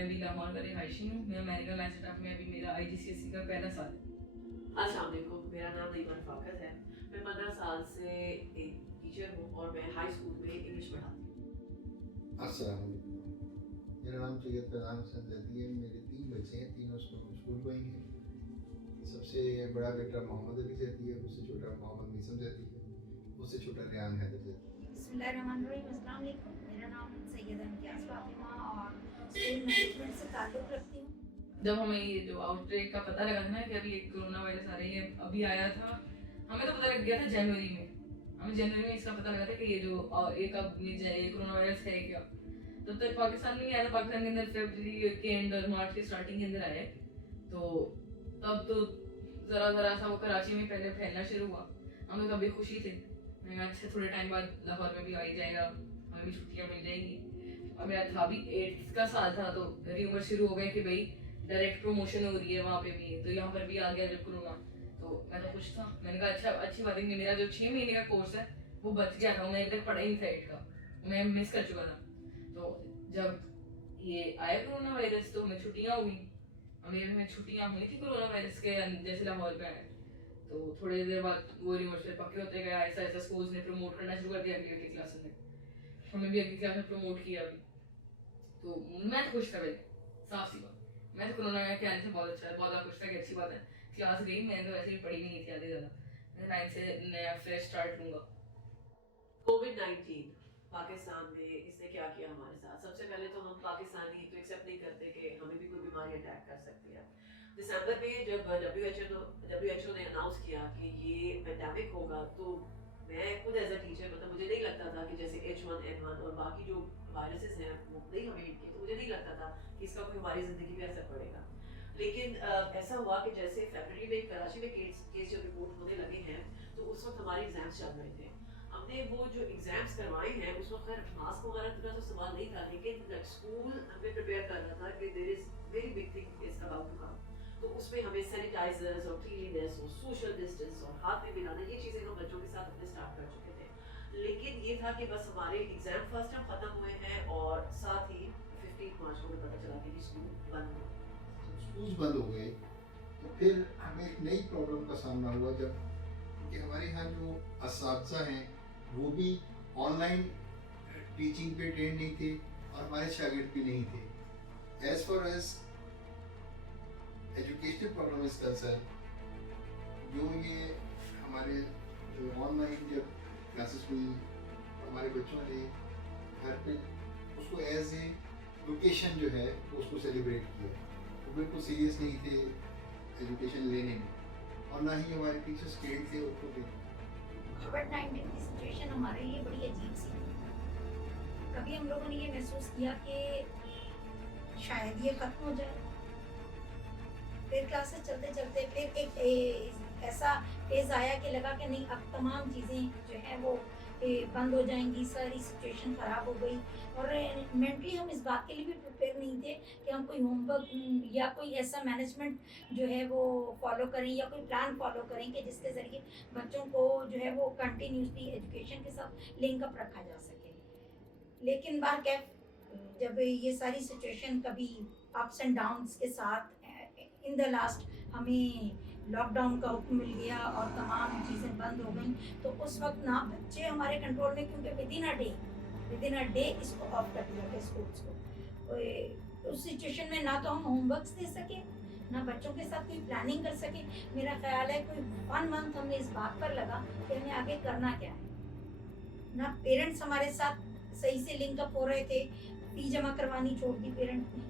मैं भी लाहौर का रिहायशी हूँ। मैं अमेरिकन लाइन सेटअप में अभी मेरा IGCSE का पहला साल है। अस्सलाम वालेकुम, मेरा नाम नईमा रफ़ाकत है। मैं 15 साल से एक टीचर हूँ और मैं हाई स्कूल में इंग्लिश पढ़ाती हूँ। अस्सलाम वालेकुम। मेरा नाम सैयद फैज़ान हसन ज़ैदी है। मेरे 3 बच्चे हैं, तीनों स्कूल गोइंग हैं। सबसे बड़ा बेटा मोहम्मद अली ज़ैदी है, उससे छोटा मोहम्मद मीसम ज़ैदी है, उससे छोटा रेहान हैदर ज़ैदी है। बिस्मिल्लाहिर्रहमानिर्रहीम। अस्सलाम वालेकुम। मेरा नाम सैयदा इम्तियाज़ फ़ातिमा और स्कूल मैनेजमेंट से ताल्लुक़ रखती हूँ। जब हमें ये जो आउटब्रेक का पता लगा था ना कि अभी एक कोरोना वायरस आ रही है, अभी आया था, हमें तो पता लग गया था जनवरी में। हमें जनवरी में इसका पता लगा था कि ये जो एक अब ये कोरोना वायरस है क्या। तब तक पाकिस्तान में नहीं आया था। पाकिस्तान के अंदर फरवरी के एंड और मार्च के स्टार्टिंग के अंदर आया। तो तब तो ज़रा सा वो कराची में पहले फैलना शुरू हुआ। हम लोग अभी खुशी थे, मैं कहा अच्छा थोड़े टाइम बाद लाहौर में भी आ ही जाएगा, हमें भी छुट्टियाँ मिल जाएंगी। और मेरा था भी 8th का साल था, तो र्यूमर शुरू हो गए कि भाई डायरेक्ट प्रमोशन हो रही है वहाँ पे भी, तो यहाँ पर भी आ गया जब कोरोना। तो मैं तो खुश था, मैंने कहा अच्छा अच्छी बात है कि मेरा जो 6 महीने का कोर्स है वो बच गया था, मैं अभी तक पढ़ा ही नहीं था 8 का, मैं मिस कर चुका था। तो जब ये आया कोरोना वायरस तो हमें छुट्टियाँ हुई, अमीर में छुट्टियाँ हुई थी कोरोना वायरस के जैसे लाहौर पे आए। तो थोड़ी देर बाद वो रिमोट से पक्के होते गए, ऐसा ऐसा स्कूल्स ने प्रमोट करना शुरू कर दिया अगली अगली क्लासेस में। हमें भी अगली क्लास में प्रमोट किया अभी। तो मैं तो खुश था भाई, साफ सी बात। मैं तो कोरोना के आने से बहुत अच्छा, बहुत खुश था कि अच्छी बात है क्लास गई। मैंने तो वैसे भी पढ़ी भी नहीं थी आधी ज़्यादा, मैं 9 से नया फ्रेश स्टार्ट लूँगा। कोविड-19 पाकिस्तान में इसने क्या किया हमारे साथ? सबसे पहले तो हम पाकिस्तानी तो एक्सेप्ट नहीं करते कि हमें भी कोई बीमारी अटैक कर सकती है। दिसंबर में जब WHO ने अनाउंस किया कि ये पेंडेमिक होगा, तो मैं खुद एज़ अ टीचर मतलब मुझे नहीं लगता था कि जैसे H1N1 और बाकी जो वायरसेस हैं वो नहीं हमें हिट किए, तो मुझे नहीं लगता था कि इसका कोई हमारी ज़िंदगी पे असर पड़ेगा। लेकिन ऐसा हुआ कि जैसे फरवरी में कराची में केस जब रिपोर्ट होने लगे हैं, तो उस वक़्त हमारे एग्ज़ाम्स चल रहे थे। हमने वो जो एग्ज़ाम्स करवाए हैं उस वक़्त खैर मास्क वगैरह का तो सवाल नहीं था, लेकिन स्कूल हमें प्रिपेयर कर रहा था कि there is very big thing is about to come. तो उसमें हमें सैनिटाइजर्स और क्लीनलीनेस और सोशल डिस्टेंस और हाथ में मिलाना, ये चीज़ें हम बच्चों के साथ अपने स्टार्ट कर चुके थे। लेकिन ये था कि बस हमारे एग्ज़ाम फर्स्ट टर्म ख़त्म हुए हैं और साथ ही 15 मार्च को हमें पता चला कि स्कूल बंद हो गए। स्कूल्स बंद हो गए तो फिर हमें एक नई प्रॉब्लम का सामना हुआ, जब कि हमारे यहाँ जो असातिज़ा हैं वो भी ऑनलाइन टीचिंग पे ट्रेंड नहीं थे और हमारे शागिर्द भी नहीं थे। As far as educational problem is concern, जो ये हमारे जो ऑनलाइन जब क्लासेस हुई, हमारे बच्चों ने घर पे उसको एज ए लोकेशन जो है उसको सेलिब्रेट किया। वो बिल्कुल सीरियस नहीं थे एजुकेशन लेने में, और ना ही हमारे टीचर्स ट्रेंड थे उसको भी। कोविड-19 की सिचुएशन हमारे लिए बड़ी अजीब सी थी। कभी हम लोगों ने ये महसूस किया कि शायद ये ख़त्म हो जाए। फिर क्लासेस चलते-चलते फिर एक ऐसा फेज़ आया कि लगा कि नहीं, अब तमाम चीज़ें जो हैं वो बंद हो जाएँगी, सारी सिचुएशन ख़राब हो गई। और मेंटली हम इस बात के लिए भी प्रिपेयर नहीं थे कि हम कोई होमवर्क या कोई ऐसा मैनेजमेंट जो है वो फ़ॉलो करें या कोई प्लान फ़ॉलो करें कि जिसके ज़रिए बच्चों को जो है वो कंटिन्यूअसली एजुकेशन के साथ लिंक अप रखा जा सके। लेकिन बहरकैफ जब ये सारी सिचुएशन कभी अप्स एंड डाउन्स के साथ इन द लास्ट हमें लॉकडाउन का हुक्म मिल गया और तमाम चीज़ें बंद हो गई, तो उस वक्त ना बच्चे हमारे कंट्रोल में, क्योंकि विद इन अ डे इसको ऑफ कर दिया गया स्कूल्स को। उस सिचुएशन में ना तो हम होमवर्क्स दे सके, ना बच्चों के साथ कोई प्लानिंग कर सके। मेरा ख्याल है कोई 1 मंथ हमें इस बात पर लगा कि हमें आगे करना क्या है। ना पेरेंट्स हमारे साथ सही से लिंक अप हो रहे थे, फी जमा करवानी छोड़ दी पेरेंट्स ने,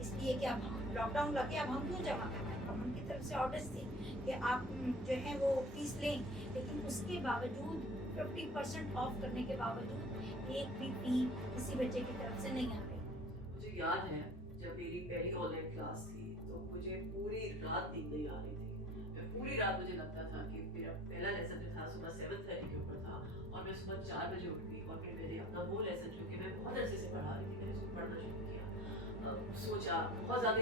इसलिए कि अब हम लॉकडाउन लगे, अब हम क्यों जमा करवाएं। गवर्नमेंट की तरफ से ऑर्डर्स थे कि आप जो है वो फीस लें, लेकिन उसके बावजूद 50% ऑफ करने के बावजूद एक भी फी किसी बच्चे की तरफ से नहीं आ रही। मुझे याद है जब मेरी पहली ऑनलाइन क्लास थी तो मुझे पूरी रात नींद नहीं आ रही थी। मैं पूरी रात, मुझे लगता था कि मेरा पहला लेसन जो था सुबह 7:30 के ऊपर था और मैं सुबह 4 बजे उठ गई और फिर मैंने अपना वो लेसन जो कि मैं बहुत अरसे से पढ़ा रही थी, मैंने उसको पढ़ना शुरू किया। सोचा बहुत ज़्यादा,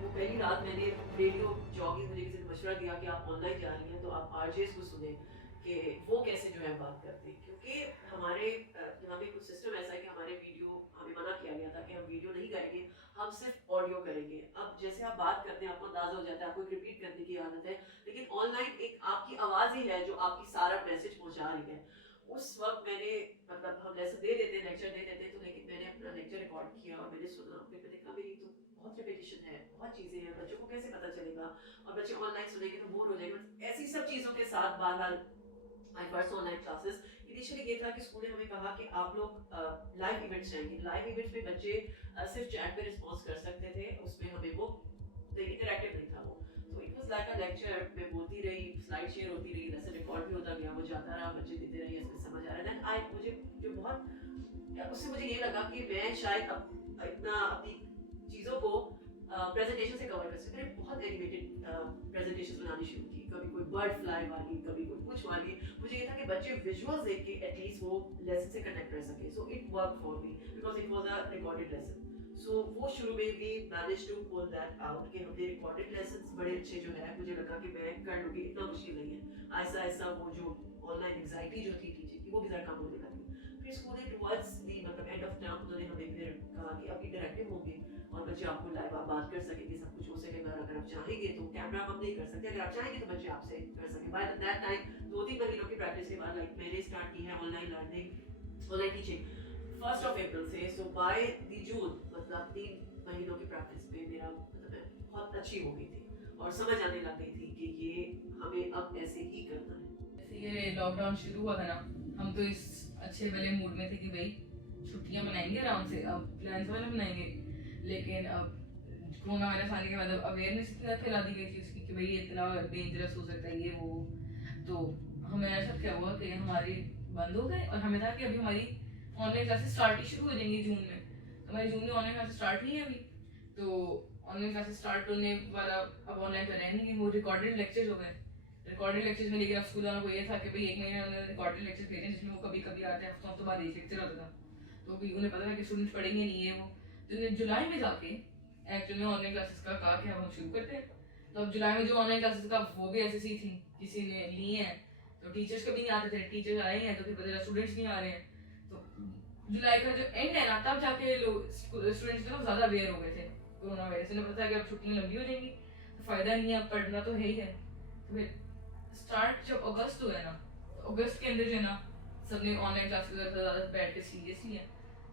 वो पहली रात मैंने रेडियो जॉगिंग, मुझे किसी ने मशवरा दिया कि आप ऑनलाइन जा रही हैं तो आप आरजेस को सुने कि वो कैसे जो है बात करते हैं, क्योंकि हमारे यहाँ पे कुछ सिस्टम ऐसा है कि हमारे वीडियो, हमें मना किया गया था कि हम वीडियो नहीं करेंगे, हम सिर्फ ऑडियो करेंगे। अब जैसे आप बात करते हैं आपको अंदाजा हो जाता है, आपको रिपीट करने की आदत है, लेकिन ऑनलाइन एक आपकी आवाज़ ही है जो आपकी सारा मैसेज पहुंचा रही है। उस वक्त मैंने मतलब हम लेसन दे देते, लेक्चर दे देते, तो लेकिन मैंने अपना लेक्चर रिकॉर्ड किया और मैंने सुना, फिर मैंने कहा मेरी तो बहुत रिपीटेशन है, बहुत चीज़ें हैं, बच्चों को कैसे पता चलेगा, और बच्चे ऑनलाइन सुनेंगे तो बोर हो जाएंगे। ऐसी सब चीज़ों के साथ बार-बार आई फर्स्ट ऑनलाइन क्लासेस। इनिशियली ये था कि स्कूल ने हमें कहा कि आप लोग लाइव इवेंट्स चाहिए। लाइव इवेंट्स में बच्चे सिर्फ चैट पे रिस्पॉन्स कर सकते थे, उसमें हमें वो इंटरैक्टिव नहीं था वो। तो it was like a lecture, मैं बोलती रही, स्लाइड शेयर होती रही, लेसन रिकॉर्ड भी होता गया, वो जाता रहा, बच्चे देते रहे, इसमें समझ आ रहा है। देन आई मुझे जो बहुत उससे मुझे ये लगा कि मैं शायद अब इतना अपनी चीज़ों को प्रेजेंटेशन से कवर कर सकते। मैंने बहुत एनिमेटेड प्रेजेंटेशंस बनानी शुरू की, कभी कोई बर्ड फ्लाई वाली, कभी कोई कुछ वाली। मुझे ये था कि बच्चे विजुअल्स देख के एटलीस्ट वो लेसन से कनेक्ट कर सके। So it work for me because it was a recorded lesson. So वो शुरू में भी manage to pull that out कि हमने रिकॉर्डेड लेसन्स बड़े अच्छे जो है, मुझे लगा कि मैं कर लूँगी, इतना मुश्किल नहीं है। ऐसा ऐसा वो जो ऑनलाइन एंग्जाइटी जो थी टीचिंग की, वो भी ज़रा कम होने लगी। फिर स्कूल ने टुवर्ड्स दी मतलब एंड ऑफ टर्म उन्होंने हमें फिर कहा कि अब इंटरैक्टिव होंगे और बच्चे आपको लाइव आप बात कर सकेंगे, सब कुछ हो सकेगा। अगर आप चाहेंगे तो कैमरा हम नहीं कर सकते, अगर आप चाहेंगे तो बच्चे आपसे कर सकें। बाय दैट टाइम 2-3 महीनों की प्रैक्टिस के बाद लाइक मैंने स्टार्ट की है ऑनलाइन लर्निंग, ऑनलाइन टीचिंग 1 अप्रैल से। सो बाय द जून मतलब 3 महीनों की प्रैक्टिस पे मेरा मतलब बहुत अच्छी हो गई थी और समझ आने लग गई थी कि ये हमें अब ऐसे ही करना है। जैसे ये लॉकडाउन शुरू हुआ था ना, हम तो इस अच्छे वाले मूड में थे कि भाई छुट्टियां मनाएंगे आराम से, अब प्लान वाले बनाएंगे। लेकिन अब कोरोना वायरस आने के बाद अवेयरनेस इतना फैला दी गई थी उसकी कि भाई ये इतना डेंजरस हो सकता है ये वो। तो हमें ऐसा क्या हुआ कि हमारी बंद हो गए और हमें था कि अभी हमारी ऑनलाइन क्लासेस स्टार्ट ही शुरू हो जाएंगी जून में। तो हमारी जून में ऑनलाइन क्लासेस स्टार्ट नहीं है अभी, तो ऑनलाइन क्लासेस स्टार्ट होने वाला अब ऑनलाइन तो रह नहीं, वो रिकॉर्डेड लेक्चर्स हो गए। रिकॉर्डेड लेक्चर्स में लेकिन अब स्कूल वालों को ये था कि भाई 1 महीने उन्होंने रिकॉर्डेड लेक्चर भेजे जिसमें वो कभी कभी आते हैं, हफ्तों बाद एक लेक्चर होता था। तो भी उन्हें पता था कि स्टूडेंट्स पढ़ेंगे नहीं है वो, तो उन्हें जुलाई में जाके एक्चुअली में ऑनलाइन क्लासेस का कहा कि हम शुरू करते हैं। तो अब जुलाई में जो ऑनलाइन क्लासेस का वो भी ऐसी थी, किसी ने ली हैं तो टीचर्स कभी नहीं आते थे, टीचर्स आए हैं तो फिर पता चला स्टूडेंट्स नहीं आ रहे हैं। तो जुलाई का जो एंड है ना, तब जाके लोग स्टूडेंट्स जो ज़्यादा अवेयर हो गए थे कोरोना वायरस से। उन्हें पता है कि अब छुट्टियाँ लंबी हो जाएंगी तो फ़ायदा नहीं है, अब पढ़ना तो है ही है। तो फिर स्टार्ट जब अगस्त हुआ है ना, तो अगस्त के अंदर जो है ना सबने ऑनलाइन क्लासेस ज़्यादा बैठ के सीरियस लिया।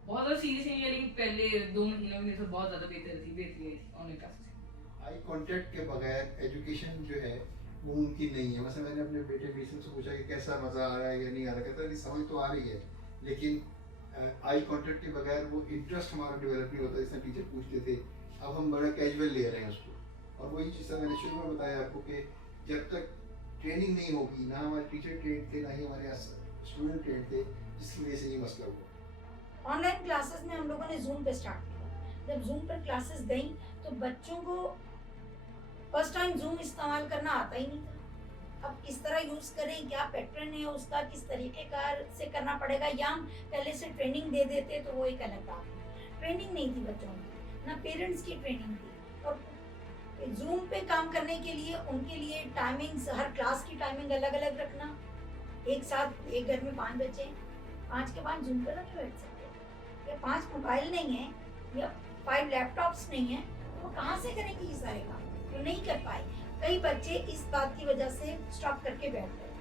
बहुत ज़्यादा सीरियस नहीं है, लेकिन पहले 2 महीनों में तो बहुत ज़्यादा बेहतरी आई थी ऑनलाइन क्लासेस। आई कांटेक्ट के बगैर एजुकेशन जो है वो मुमकिन नहीं है। वैसे मैंने अपने बेटे बीसम से पूछा कि कैसा मज़ा आ रहा है या नहीं आ रहा, कहता है समझ तो आ रही है, लेकिन आई कांटेक्ट के बगैर वो इंटरेस्ट हमारा डेवलप नहीं होता। जिसमें टीचर पूछते थे, अब हम बड़ा कैजुअल ले रहे हैं उसको। और वही चीज़ मैंने शुरू में बताया आपको कि जब तक ट्रेनिंग नहीं होगी, ना हमारे टीचर ट्रेन थे ना ही हमारे स्टूडेंट ट्रेन थे, जिसकी वजह से ये मसला हुआ। ऑनलाइन क्लासेस में हम लोगों ने जूम पे स्टार्ट किया। जब जूम पर क्लासेस गई तो बच्चों को फर्स्ट टाइम जूम इस्तेमाल करना आता ही नहीं था। अब किस तरह यूज़ करें, क्या पैटर्न है उसका, किस तरीके कार से करना पड़ेगा, या हम पहले से ट्रेनिंग दे देते तो वो एक अलग बात है। ट्रेनिंग नहीं थी बच्चों की, ना पेरेंट्स की ट्रेनिंग थी। और जूम पे काम करने के लिए उनके लिए टाइमिंग्स, हर क्लास की टाइमिंग अलग अलग रखना। एक साथ एक घर में 5 बच्चे हैं, 5 के 5 जूम पे नहीं बैठ सकते, या 5 मोबाइल नहीं है या 5 लैपटॉप्स नहीं है, वो कहाँ से करेंगे ये सारे काम? तो नहीं कर पाए। कई बच्चे इस बात की वजह से स्टॉप करके बैठ गए।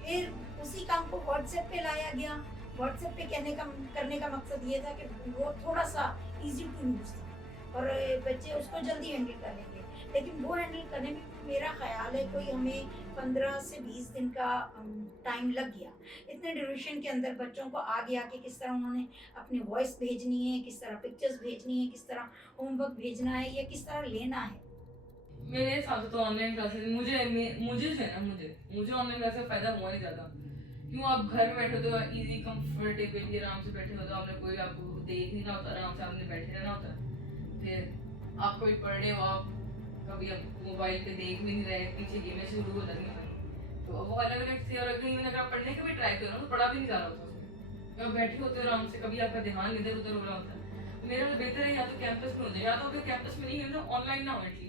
फिर उसी काम को व्हाट्सएप पे लाया गया। व्हाट्सएप पे करने का मकसद ये था कि वो थोड़ा सा इजी टू यूज था और बच्चे उसको जल्दी हैंडल कर लेंगे। लेकिन वो हैंडल करने में मेरा ख्याल है कोई हमें 15 से 20 दिन का टाइम लग गया। इतने ड्यूरेशन के अंदर बच्चों को आगे आके किस तरह उन्होंने अपनी वॉइस भेजनी है, किस तरह पिक्चर्स भेजनी है, किस तरह होमवर्क भेजना है या किस तरह लेना है। मेरे हिसाब से तो ऑनलाइन क्लासेस मुझे जो है ना मुझे ऑनलाइन क्लास का फायदा हुआ ही ज़्यादा। क्यों, आप घर में बैठे तो इजी कंफर्टेबली आराम से बैठे हो, तो आपने कोई आपको देख नहीं रहा होता, आराम से आपने बैठे रहना होता है। फिर आप कोई पढ़ रहे हो, आप कभी आप मोबाइल पे देख भी नहीं रहे, पीछे गेमें शुरू हो जाती हैं, तो वो अलग अलग थी। और अगर आप पढ़ने का भी ट्राई करो तो पढ़ा भी नहीं जा रहा होता उसमें, आप बैठे होते हो आराम से, कभी आपका ध्यान इधर उधर हो रहा होता है। मेरा तो बेहतर है या तो कैंपस में हो जाए, या तो अगर कैंपस में नहीं है तो ऑनलाइन ना हो एटलीस्ट।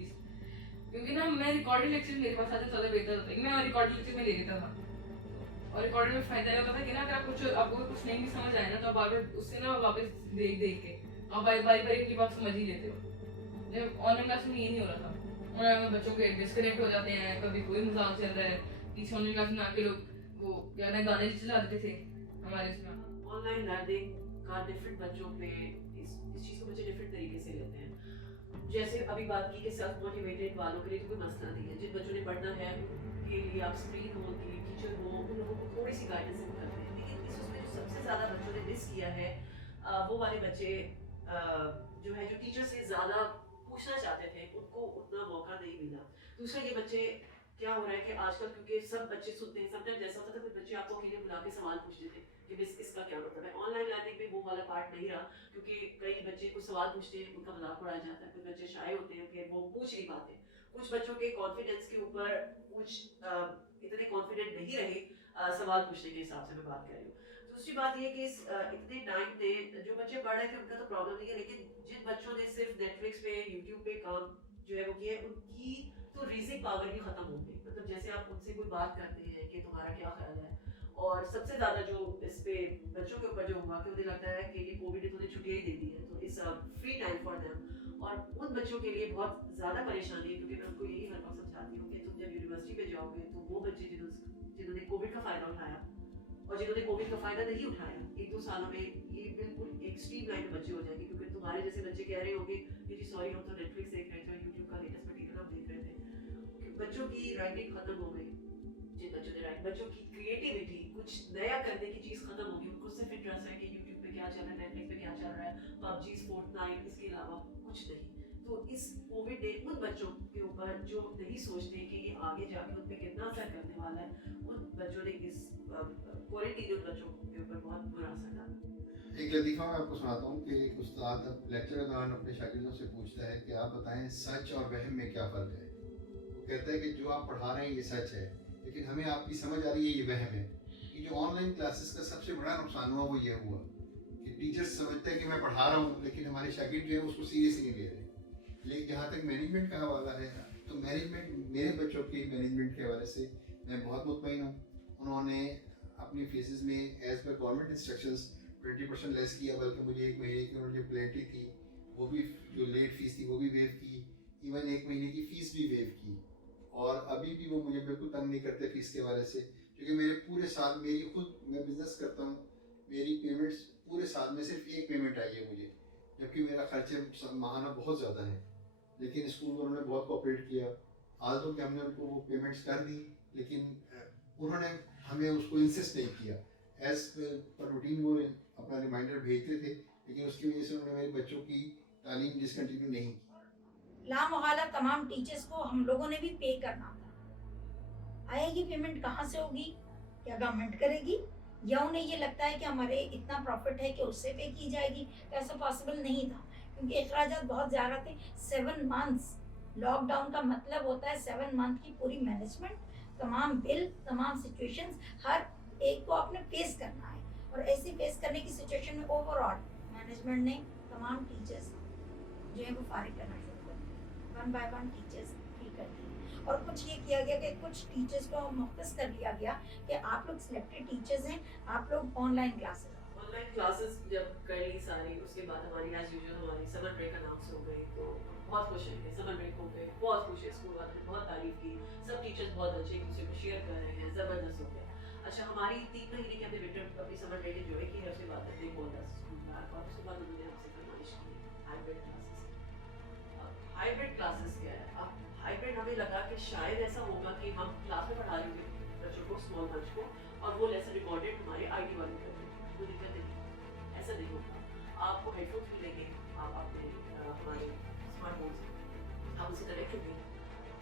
क्योंकि ना मैं रिकॉर्डेड लेक्चर मेरे पास आते ज़्यादा बेहतर होता है। मैं रिकॉर्डेड लेक्चर में ले लेता था, और रिकॉर्डेड में फ़ायदा ये होता था कि ना अगर आपको कुछ नहीं भी समझ आए ना, तो आप उससे ना वापस देख के आप बारी की बात समझ ही लेते हो। जब ऑनलाइन क्लास में ये नहीं हो रहा था, ऑनलाइन में बच्चों के डिस्कनेक्ट हो जाते हैं, कभी कोई मजाक चल रहा है, पीछे ऑनलाइन क्लास में आके लोग वो क्या ना गाने चला देते थे हमारे इसमें। ऑनलाइन लर्निंग का डिफरेंट बच्चों पे इस चीज़ को बच्चे डिफरेंट तरीके से लेते हैं। जैसे अभी बात की कि सेल्फ मोटिवेटेड वालों के लिए तो कोई मसला नहीं है, जिन बच्चों ने पढ़ना है उनके लिए आप स्क्रीन हो, उनके लिए टीचर हो, उन लोगों को थोड़ी सी गाइडेंस करते हैं। लेकिन इस उसमें जो सबसे ज़्यादा बच्चों ने मिस किया है वो वाले बच्चे जो है जो टीचर से ज़्यादा पूछना चाहते थे, उनको उतना मौका नहीं मिला। दूसरा ये बच्चे क्या हो रहा है कि आजकल क्योंकि सब बच्चे सुनते हैं, समटाइम जैसा होता था कि बच्चे आपको अकेले बुला के सवाल पूछते थे कि मिस इसका क्या मतलब है। ऑनलाइन लर्निंग में वो वाला पार्ट नहीं रहा, क्योंकि कई बच्चे कुछ सवाल पूछते हैं, उनका मजाक उड़ाया जाता है, कुछ बच्चे शाय होते हैं, फिर वो पूछ नहीं पाते। कुछ बच्चों के कॉन्फिडेंस के ऊपर कुछ इतने कॉन्फिडेंट नहीं रहे सवाल पूछने के हिसाब से मैं बात कर रही हूँ। दूसरी बात ये कि इतने टाइम में जो बच्चे पढ़ रहे थे उनका तो प्रॉब्लम नहीं है, लेकिन जिन बच्चों ने सिर्फ नेटफ्लिक्स पे यूट्यूब पे काम जो है वो किया है, उनकी तो रीजनिंग पावर ही खत्म हो गई। मतलब जैसे आप उनसे कोई बात करते हैं कि तुम्हारा क्या ख्याल है, और सबसे ज्यादा जो इस पे बच्चों के ऊपर जो हुआ कि उन्हें लगता है कि ये कोविड ने तो छुट्टियां ही दे दी है, तो इस फ्री टाइम फॉर देम। और उन बच्चों के लिए बहुत ज्यादा परेशानी है, क्योंकि मैं उनको यही हर वक्त समझाती हूँ कि तुम जब यूनिवर्सिटी पे जाओगे तो वो बच्चे जिन्होंने कोविड का फायदा उठाया और जिन्होंने कोविड का फायदा नहीं उठाया, 1-2 सालों में ये बिल्कुल एक स्ट्रीम लाइन बच्चे हो जाएंगे। क्योंकि तुम्हारे जैसे बच्चे कह रहे होंगे कि जी सॉरी हम तो नेटफ्लिक्स देख रहे थे और यूट्यूब का लेटेस्ट मटेरियल हम देख रहे थे। बच्चों की राइटिंग खत्म हो गई, जिन बच्चों ने राइट, बच्चों की क्रिएटिविटी, कुछ नया करने की चीज खत्म हो गई। उनको सिर्फ इंटरेस्ट है कि यूट्यूब पे क्या चल रहा है, नेटफ्लिक्स पे क्या चल रहा है, पबजी, फोर्टनाइट, इसके अलावा कुछ नहीं। तो इस कोविड ने उन बच्चों के ऊपर जो नहीं सोचते कि ये आगे जाके उन पे कितना असर करने वाला है, उन बच्चों ने इस क्वारंटीन उन बच्चों के ऊपर बहुत बुरा असर डाला। एक लतीफ़ा मैं आपको सुनाता हूँ कि उस्ताद लेक्चर के दौरान अपने शागिर्दों से पूछता है कि आप बताएं सच और वहम में क्या फ़र्क है। वो कहता है कि जो आप पढ़ा रहे हैं ये सच है, लेकिन हमें आपकी समझ आ रही है ये वहम है। कि जो ऑनलाइन क्लासेस का सबसे बड़ा नुकसान हुआ वो ये हुआ कि टीचर्स समझते हैं कि मैं पढ़ा रहा हूँ, लेकिन हमारे शागिर्द जो है उसको सीरियसली नहीं ले रहे। लेकिन जहाँ तक मैनेजमेंट का हवाला है, तो मैनेजमेंट मेरे बच्चों की मैनेजमेंट के हवाले से मैं बहुत मुतमईन हूँ। उन्होंने अपनी फीसेस में as per government instructions 20% less किया, बल्कि मुझे 1 महीने की उन्होंने जो पेनल्टी थी वो भी, जो लेट फीस थी वो भी वेव की, इवन 1 महीने की फ़ीस भी वेव की। और अभी भी वो मुझे बिल्कुल तंग नहीं करते फ़ीस के हवाले से, क्योंकि मेरे पूरे साल मैं बिज़नेस करता हूँ, मेरी पेमेंट्स पूरे साल में सिर्फ 1 पेमेंट आई है मुझे, जबकि मेरा खर्चे माहाना बहुत ज़्यादा है। लेकिन स्कूल में उन्होंने बहुत कोऑपरेट किया। आज तो कि हमने उनको वो पेमेंट्स कर दी, लेकिन उन्होंने हमें उसको इंसिस्ट नहीं किया। एज पर रूटीन वो अपना रिमाइंडर भेजते थे, लेकिन उसकी वजह से उन्होंने मेरे बच्चों की तालीम डिसकंटिन्यू नहीं की। लामोहल्ला तमाम टीचर्स को हम लोगों ने भी पे करना था। आएगी पेमेंट कहाँ से होगी? क्या गवर्नमेंट करेगी, या उन्हें ये लगता है कि हमारे इतना प्रॉफिट है कि उससे पे की जाएगी? तो ऐसा पॉसिबल नहीं था, क्योंकि अखराजात बहुत ज़्यादा थे। 7 मंथ्स लॉकडाउन का मतलब होता है 7 मंथ की पूरी मैनेजमेंट, तमाम बिल, तमाम सिचुएशंस, हर एक को आपने फेस करना है। और ऐसी फेस करने की सिचुएशन में ओवरऑल मैनेजमेंट ने तमाम टीचर्स जो है वो फारिग करना शुरू कर दिया। 1 बाय 1 टीचर्स फ्री कर दिए। और कुछ ये किया गया कि कुछ टीचर्स को मुख्तस कर दिया गया कि आप लोग सिलेक्टेड टीचर्स हैं, आप लोग ऑनलाइन क्लासेस जब कर ली सारी, उसके बाद हमारी एज यूजुअल हमारी समर ब्रेक अनाउंस हो गई, तो बहुत खुश हैं, समर ब्रेक हो गए, बहुत खुश है। स्कूल वालों ने बहुत तारीफ की, सब टीचर्स बहुत अच्छे एक दूसरे को शेयर कर रहे हैं, ज़बरदस्त हो गया। अच्छा, हमारी 3 महीने की हमने विंटर अपनी समर ब्रेक एंजॉय की है। उसके बाद हमने बोला स्कूल में, और उसके बाद उन्होंने हमसे फरमाइश की हाइब्रिड क्लासेस। हाइब्रिड क्लासेस क्या है? अब हाइब्रिड हमें लगा कि शायद ऐसा होगा कि हम क्लास में पढ़ा रहे होंगे बच्चों को, स्मॉल बच्च को, और वो लेसन रिकॉर्डेड हमारे IT वाले कर रहे हैं। कोई दिक्कत नहीं, ऐसा नहीं होगा। आपको हेडफोन्स मिलेंगे, आप अपने हमारे स्मार्टफोन से आप उसे कनेक्ट होंगे।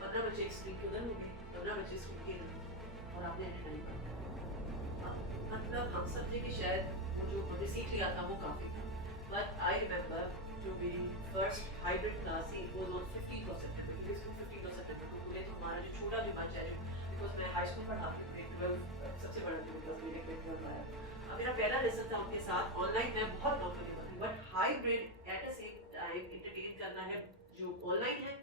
15 बच्चे एक स्क्रीन के उधर होंगे, 15 बच्चे स्क्रीन के इधर, और आपने अटेंड करना। मतलब हम समझे कि शायद वो जो हमने सीख लिया था वो काफ़ी था। बट आई रिमेंबर जो मेरी फर्स्ट हाइब्रिड क्लास थी वो 15 सितंबर, क्योंकि उसको 15 सितंबर को बोले तो हमारा जो छोटा भी बच्चा है, बिकॉज मैं हाई स्कूल पढ़ाती हूँ, ग्रेड 12 सबसे बड़ा जो क्लास मेरे ग्रेड 12 आया। अब मेरा पहला लेसन था उनके साथ ऑनलाइन, मैं बहुत कंफर्टेबल हूँ। But hybrid at the same time entertain करना है जो ऑनलाइन है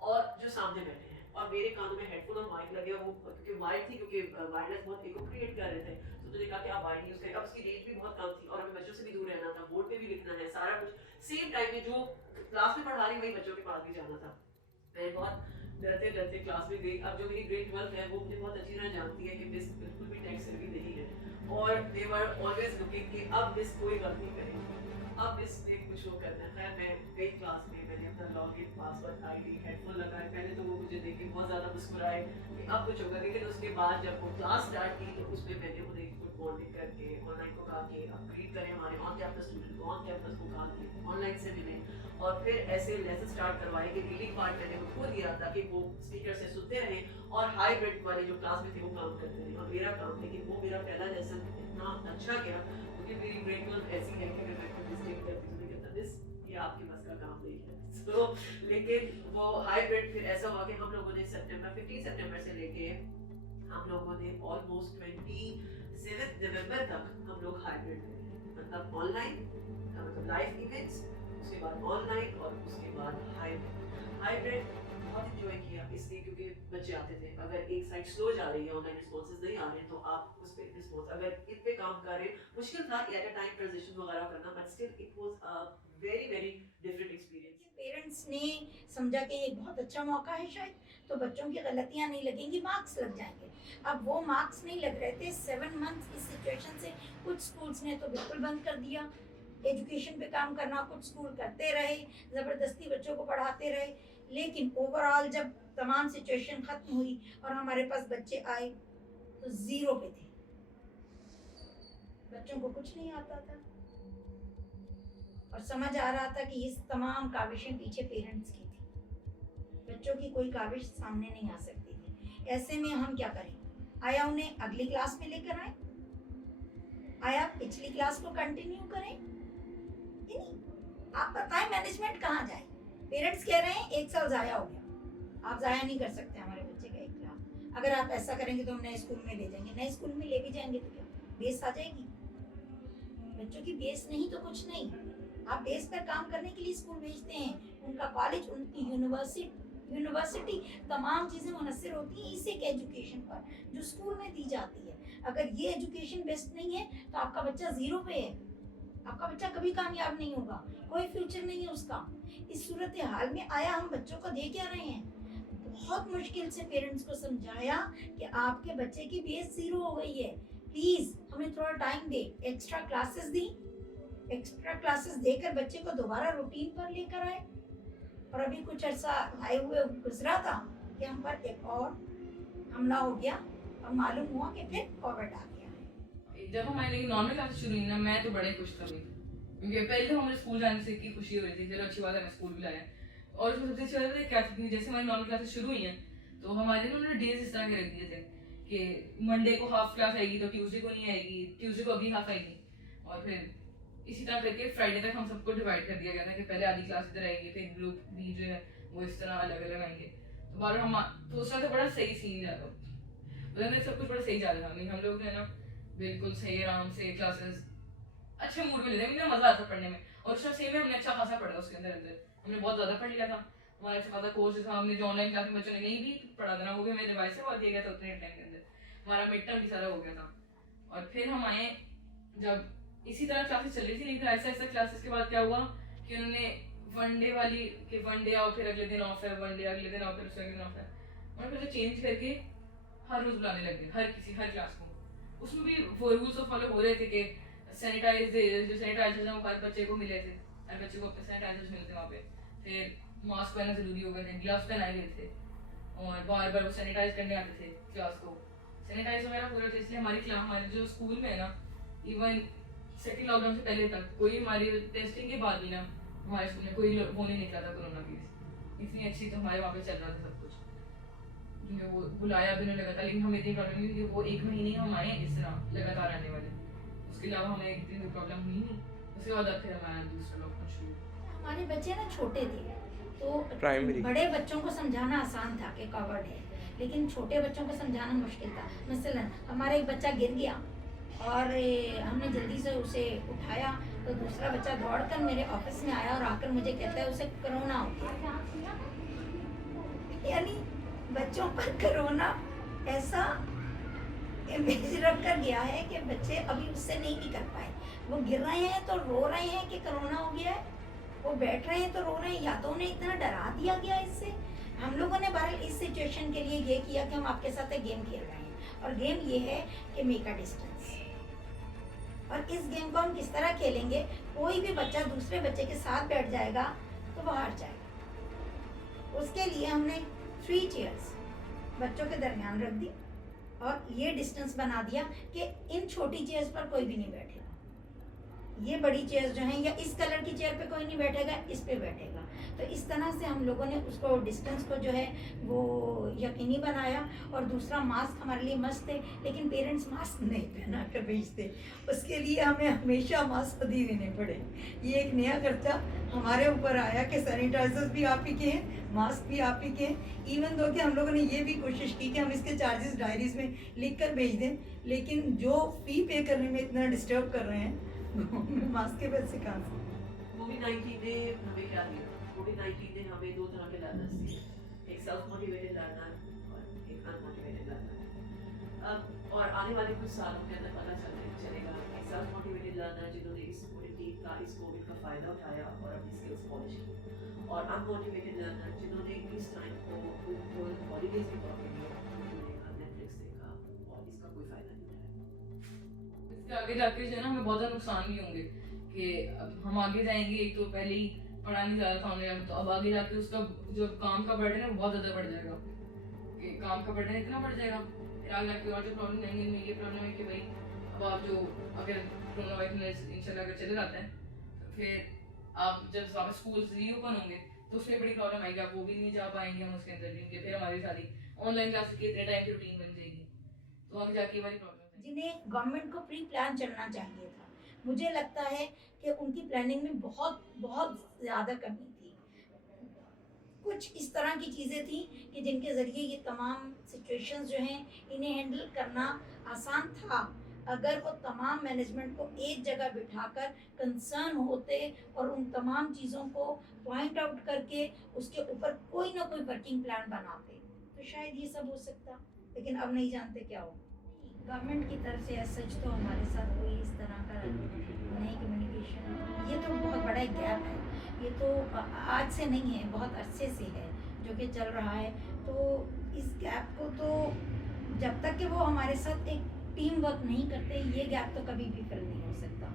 और जो सामने बैठे हैं। और मेरे कानों में हेडफोन और माइक लगे, और वो क्योंकि वायर्ड थी, क्योंकि वायरलेस बहुत इको क्रिएट कर रहे थे, तो तुझे कहा कि आप वायर्ड यूज़ करें। अब उसकी रेंज भी बहुत कम थी और हमें बच्चों से भी दूर रहना था, बोर्ड पे भी लिखना है, सारा कुछ सेम टाइम में जो क्लास में पढ़ा रही वही बच्चों के पास भी जाना था। मैंने बहुत डरते डरते क्लास में गई। अब जो मेरी ग्रेड 12 है वो मुझे बहुत अच्छी तरह जानती है कि मिस बिल्कुल भी टेक सेवी नहीं है, और दे वर ऑलवेज लुकिंग कि अब मिस कोई गलती करेगी, अब मिस ने कुछ वो करना है। खैर मैं गई क्लास में, मैंने अपना लॉगिन पासवर्ड आईडी हेडफोन लगाए। पहले तो वो मुझे देख के बहुत ज़्यादा मुस्कुराए कि अब कुछ होगा, लेकिन उसके बाद जब वो क्लास स्टार्ट की तो उसमें मैंने उन्हें गुड मॉर्निंग करके ऑनलाइन को कहा कि अब ग्रीट करें हमारे ऑन कैंपस स्टूडेंट को, ऑन कैंपस को कहा कि ऑनलाइन से मिले, और फिर ऐसे लेसन स्टार्ट करवाए कि रीडिंग पार्ट मैंने उनको दिया ताकि वो स्पीकर से सुनते रहें, और हाइब्रिड वाले जो क्लास में थे वो काम करते रहे। और मेरा काम, लेकिन वो मेरा पहला लेसन इतना अच्छा गया क्योंकि मेरी ब्रेक ऐसी है कि मैं कोई मिस्टेक करती हूँ कहता दिस ये आपके बस का काम नहीं है। तो लेकिन वो हाइब्रिड फिर ऐसा हुआ कि हम लोगों ने 15 सितंबर से लेके हम लोगों ने ऑलमोस्ट 27 नवंबर तक हम लोग हाइब्रिड थे, मतलब ऑनलाइन मतलब लाइव इवेंट्स, उसके बाद ऑनलाइन और उसके बाद हाइब्रिड बहुत इंजॉय किया इसलिए क्योंकि बच्चे आते थे। अगर एक साइड स्लो जा रही है, ऑनलाइन रिस्पॉन्सेज नहीं आ रहे तो आप उस पे रिस्पॉन्स, अगर इन पे काम कर रहे, मुश्किल था एट अ टाइम ट्रांजिशन वगैरह करना, but still it was a very very different experience. Parents ने समझा कि ये बहुत अच्छा मौका है शायद, तो बच्चों की गलतियां नहीं लगेंगी, मार्क्स लग जाएंगे। अब वो मार्क्स नहीं लग रहे थे 7 मंथ्स इस सिचुएशन से। कुछ स्कूल्स ने तो बिल्कुल बंद कर दिया एजुकेशन पे काम करना, कुछ स्कूल करते रहे, ज़बरदस्ती बच्चों को पढ़ाते रहे, लेकिन ओवरऑल जब तमाम सिचुएशन ख़त्म हुई और हमारे पास बच्चे आए तो 0 पे थे, बच्चों को कुछ नहीं आता था और समझ आ रहा था कि इस तमाम काविशें पीछे पेरेंट्स की थी, बच्चों की कोई काविश सामने नहीं आ सकती थी। ऐसे में हम क्या करें? आया उन्हें अगली क्लास में लेकर आए, आया पिछली क्लास को कंटिन्यू करें, आप बताएं मैनेजमेंट कहाँ जाए? पेरेंट्स कह रहे हैं 1 साल ज़ाया हो गया, आप ज़ाया नहीं कर सकते हमारे बच्चे का 1 लाख, अगर आप ऐसा करेंगे तो हम नए स्कूल में ले जाएंगे। नए स्कूल में ले भी जाएंगे तो क्या बेस आ जाएगी? बच्चों की बेस नहीं तो कुछ नहीं। आप बेस पर काम करने के लिए स्कूल भेजते हैं, उनका कॉलेज, उनकी यूनिवर्सिटी तमाम चीज़ें मुनस्सिर होती हैं इस एक एजुकेशन पर जो स्कूल में दी जाती है। अगर ये एजुकेशन बेस्ड नहीं है तो आपका बच्चा 0 पे है, आपका बच्चा कभी कामयाब नहीं होगा, कोई फ्यूचर नहीं है उसका। इस सूरत हाल में आया, हम बच्चों को दे क्या रहे हैं? बहुत मुश्किल से पेरेंट्स को समझाया कि आपके बच्चे की बेस 0 हो गई है, प्लीज़ हमें थोड़ा टाइम दे। एक्स्ट्रा क्लासेस दी, एक्स्ट्रा क्लासेस देकर बच्चे को दोबारा रूटीन पर लेकर आए। और अभी कुछ अर्सा आए हुए गुजरा था कि हम पर एक और हमला हो गया और मालूम हुआ कि फिर कोविड आ गया। जब हमारी नॉर्मल क्लास शुरू हुई ना, मैं तो बड़े खुश था क्योंकि पहले तो हमारे स्कूल जाने से की खुशी हो रही थी, चलो अच्छी बात है मैं स्कूल भी लाया। और उसमें सबसे अच्छी बात है क्या थी, जैसे हमारी नॉर्मल क्लासेस शुरू हुई हैं तो हमारे उन्होंने डेज इस तरह के रख दिए थे कि मंडे को हाफ क्लास आएगी तो ट्यूसडे को नहीं आएगी, ट्यूसडे को अगली हाफ आएगी, और फिर इसी तरह करके फ्राइडे तक हम सबको डिवाइड कर दिया गया था कि पहले आधी क्लास इधर आएगी, फिर ग्रुप भी जो है वो इस तरह अलग अलग आएंगे। तो बार हम तो उस तरह से बड़ा सही सीन जा रहा था, सब कुछ बड़ा सही जा रहा था। हम लोग जो है ना बिल्कुल सही आराम से क्लासेस अच्छे मूड में लेते हैं, मुझे मजा आता पढ़ने में। और उस सही में हमने अच्छा खासा पढ़ा, उसके अंदर हमने बहुत ज़्यादा पढ़ लिया था, हमारा अच्छा खासा कोर्स था। हमने जो ऑनलाइन क्लास में बच्चों ने नहीं भी पढ़ा था ना, वो भी हमें रिवाइज से और दिया गया था उतने टाइम के अंदर, हमारा मिड टर्म भी सारा हो गया था। और फिर हम आए, जब इसी तरह क्लासेस चल रही थी, लेकिन ऐसा ऐसा क्लासेस के बाद क्या हुआ कि उन्होंने वनडे वाली कि वनडे आओ फिर अगले दिन ऑफ है, वनडे अगले दिन आओ फिर उसके अगले दिन ऑफ है, उन्होंने फिर चेंज करके हर रोज़ बुलाने लग गए हर क्लास को। उसमें भी वो रूल्स फॉलो हो रहे थे कि सैनिटाइज जो सैनिटाइजर्स हैं वो हर बच्चे को मिले थे, हर बच्चे को अपने सैनिटाइजर्स मिले थे वहाँ पे। फिर मास्क पहनना जरूरी हो गए थे, ग्लव्स पहनाए गए थे, और बार बार वो सैनिटाइज करने आते थे क्लास को, सैनिटाइज वगैरह हो रहे थे। इसलिए हमारे जो स्कूल में है ना, इवन सेकेंड लॉकडाउन से पहले तक कोई हमारी टेस्टिंग के बाद भी ना हमारे स्कूल में कोई वो नहीं निकला था कोरोना केस। इतनी अच्छी तो हमारे वहाँ पे चल रहा था सब कुछ, क्योंकि वो बुलाया भी नहीं लगा था। लेकिन हमें इतनी प्रॉब्लम हुई कि वो 1 महीने हम आए इस तरह लगातार आने वाले, उसके अलावा हमें इतनी प्रॉब्लम हुई नहीं। उसके बाद अब फिर हमारा दूसरा लॉकडाउन शुरू। हमारे बच्चे ना छोटे थे तो बड़े बच्चों को समझाना आसान था कि कवर्ड है, लेकिन छोटे बच्चों को समझाना मुश्किल था। मसलन हमारा एक बच्चा गिर गया और हमने जल्दी से उसे उठाया तो दूसरा बच्चा दौड़कर मेरे ऑफिस में आया और आकर मुझे कहता है उसे कोरोना हो गया। यानी बच्चों पर कोरोना ऐसा इमेज रख कर गया है कि बच्चे अभी उससे नहीं निकल पाए। वो गिर रहे हैं तो रो रहे हैं कि कोरोना हो गया है, वो बैठ रहे हैं तो रो रहे हैं, या तो उन्हें इतना डरा दिया गया इससे। हम लोगों ने बहरहाल इस सिचुएशन के लिए ये किया कि हम आपके साथ एक गेम खेल रहे हैं, और गेम ये है कि मेक अ डिस्टेंस। और इस गेम को हम किस तरह खेलेंगे, कोई भी बच्चा दूसरे बच्चे के साथ बैठ जाएगा तो वो हार जाएगा। उसके लिए हमने 3 चेयर्स बच्चों के दरमियान रख दी, और ये डिस्टेंस बना दिया कि इन छोटी चेयर्स पर कोई भी नहीं बैठेगा। ये बड़ी चेयर्स जो हैं, या इस कलर की चेयर पे कोई नहीं बैठेगा, इस पे बैठेगा। तो इस तरह से हम लोगों ने उसको डिस्टेंस को जो है वो यकीनी बनाया। और दूसरा, मास्क हमारे लिए मस्त थे, लेकिन पेरेंट्स मास्क नहीं पहना कर भेजते, उसके लिए हमें हमेशा मास्क खुद ही देने पड़े। ये एक नया खर्चा हमारे ऊपर आया कि सैनिटाइजर्स भी आप ही के हैं, मास्क भी आप ही के हैं। इवन दो कि हम लोगों ने ये भी कोशिश की कि हम इसके चार्जेस डायरीज में लिख कर भेज दें, लेकिन जो फ़ी पे करने में इतना डिस्टर्ब कर रहे हैं मास्क के पैसे कहाँ से। कोविड-19 ने हमें क्या दिया? कोविड-19 ने हमें 2 तरह के लर्नर्स दिए, एक सेल्फ मोटिवेटेड लर्नर और एक अनमोटिवेटेड लर्नर। अब और आने वाले कुछ सालों के अंदर पता चलेगा कि सेल्फ मोटिवेटेड लर्नर जिन्होंने इस पूरी टीम का, इस कोविड का फ़ायदा उठाया और अपनी स्किल्स पॉलिश की, और अनमोटिवेटेड लर्नर जिन्होंने इस टाइम को हॉलीडेज भी बहुत ली, उन्होंने नेटफ्लिक्स देखा और इसका कोई फ़ायदा नहीं उठाया। इसके आगे जाके जो है ना हमें बहुत ज़्यादा नुकसान भी होंगे कि अब हम आगे जाएंगे। एक तो पहले ही पढ़ा नहीं जा रहा था ऑनलाइन, तो अब आगे जाके उसका जो काम का बर्डन है वो बहुत ज़्यादा बढ़ जाएगा, कि काम का बर्डन इतना बढ़ जाएगा। फिर आगे जाके और जो प्रॉब्लम नहीं है, ये प्रॉब्लम है कि भाई अब आप जो अगर कोरोना वायरस इंशाल्लाह अगर चले जाते हैं, तो फिर आप जब वापस स्कूल रीओपन होंगे तो उसमें बड़ी प्रॉब्लम आएगी, आप वो भी नहीं जा पाएंगे हम उसके अंदर, क्योंकि फिर हमारी सारी ऑनलाइन क्लासेस की इतने टाइम की रूटीन बन जाएगी, तो आगे जाके हमारी प्रॉब्लम है। जिन्हें गवर्नमेंट को प्री प्लान चलना चाहिए था, मुझे लगता है कि उनकी प्लानिंग में बहुत बहुत ज़्यादा कमी थी। कुछ इस तरह की चीज़ें थी कि जिनके ज़रिए ये तमाम सिचुएशंस जो हैं इन्हें हैंडल करना आसान था, अगर वो तमाम मैनेजमेंट को एक जगह बिठाकर कंसर्न होते और उन तमाम चीज़ों को पॉइंट आउट करके उसके ऊपर कोई ना कोई वर्किंग प्लान बनाते, तो शायद ये सब हो सकता। लेकिन अब नहीं जानते क्या हो। गवर्नमेंट की तरफ से सच तो हमारे साथ कोई इस तरह का नहीं कम्युनिकेशन, ये तो बहुत बड़ा एक गैप है। ये तो आज से नहीं है, बहुत अरसे से है जो कि चल रहा है। तो इस गैप को तो जब तक कि वो हमारे साथ एक टीम वर्क नहीं करते, ये गैप तो कभी भी फिल नहीं हो सकता।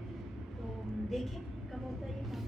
तो देखें कब होता है ये काम।